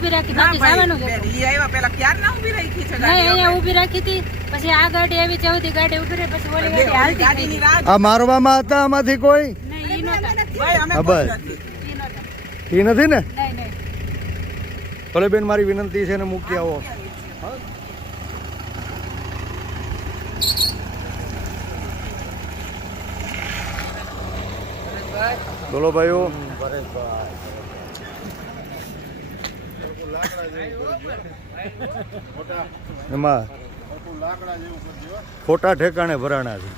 ઊભી રાખી બાકી જવાનું જ હતું. ઈ આવ્યા પેલા ક્યાર ના ઊભી રાખી છે નહીં અહીંયા ઊભી રાખી હતી પછી આ ગાડી આવી ચૌથી ગાડી ઊભી રહી પછી ઓલી ગાડી હાલતી ગાડીની રાહ આ મારવામાં હતા આમાંથી કોઈ નહીં ઈ નહોતા ભાઈ અમે હા, કોઈ બસ. નથી. ઈ નહોતા એ નથી ને નહીં નહીં ભલે બેન મારી વિનંતી છે ને મૂકી આવો બોલો ભાઈઓ એમાં ખોટા ઠેકાણે ભરાણા છે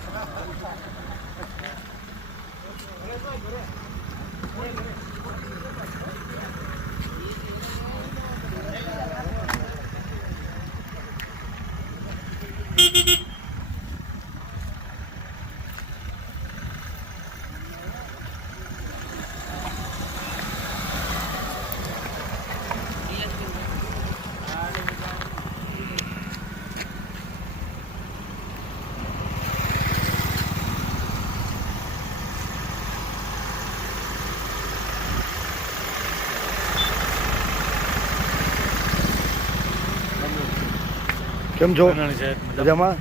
કેમ છો મજામાં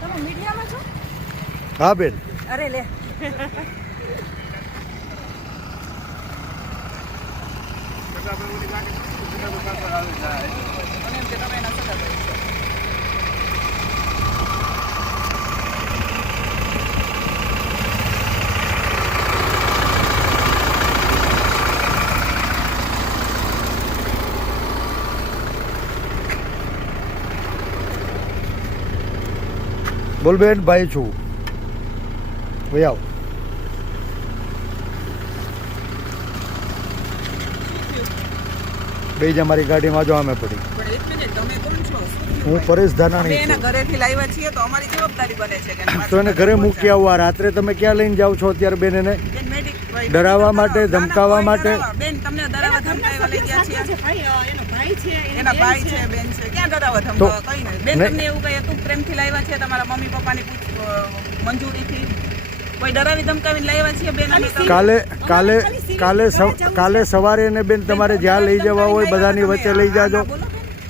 તમે મીડિયામાં છો? હા બેન અરે લે બોલ બેન ભાઈ છું ભાઈ આવો બે જ અમારી ગાડીમાં જો અમે પડી પણ એક મિનિટ તમે કોણ છો? હું પરેશ અમે ધાનાણી એના છું ઘરેથી લાવ્યા છીએ તો અમારી જવાબદારી બને છે કે તો એને ઘરે મૂકી આવવા રાત્રે તમે ક્યાં લઈને જાઓ છો અત્યારે બેન એને ડરાવવા માટે, ધમકાવવા માટે? બેન તમને ડરાવવા ધમકાવવા લઈ ગયા છીએ એના ભાઈ છે બેન છે ક્યાં ડરાવવા ધમકાવવા કઈ નહીં બેન તમને એવું કઈ હતું પ્રેમથી લાવ્યા છે તમારા મમ્મી પપ્પાની મંજૂરીથી કોઈ ડરાવી ધમકાવીને લાવ્યા છીએ બેન અમે કાલે સવારે એને બેન તમારે જ્યાં લઈ જવા હોય બધાની વચ્ચે લઈ જાજો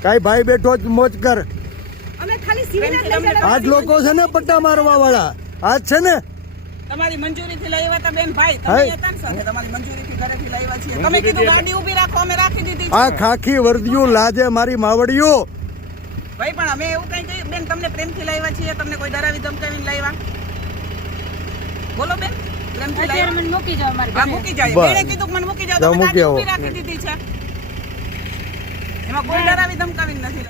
કાંઈ ભાઈ બેઠો જ મોજ કર આજ લોકો છે ને પટ્ટા મારવા વાળા આજ છે ને તમારી મંજૂરીથી લાવ્યા હતા બેન ભાઈ તમે હતા ને સાથે તમારી મંજૂરીથી ઘરેથી લાવ્યા છીએ તમે કીધું ગાડી ઊભી રાખો અમે રાખી દીધી આ ખાખી વર્દિયું લાજે મારી માવડિયો ભાઈ પણ અમે એવું કઈ કહ્યું બેન તમને પ્રેમથી લાવ્યા છીએ તમને કોઈ ડરાવી ધમકાવીને લાવ્યા બોલો બેન પ્રેમથી અત્યારે લાવ્યા મને મૂકી જાઓ મારી હા ઘરે. મૂકી જાય બસ. બેને કીધું કે મને મૂકી જાઓ જાઓ, તમે મૂકી ગાડી આવો. ઊભી રાખી દીધી છે એમાં કોઈ ડરાવી ધમકાવીને નથી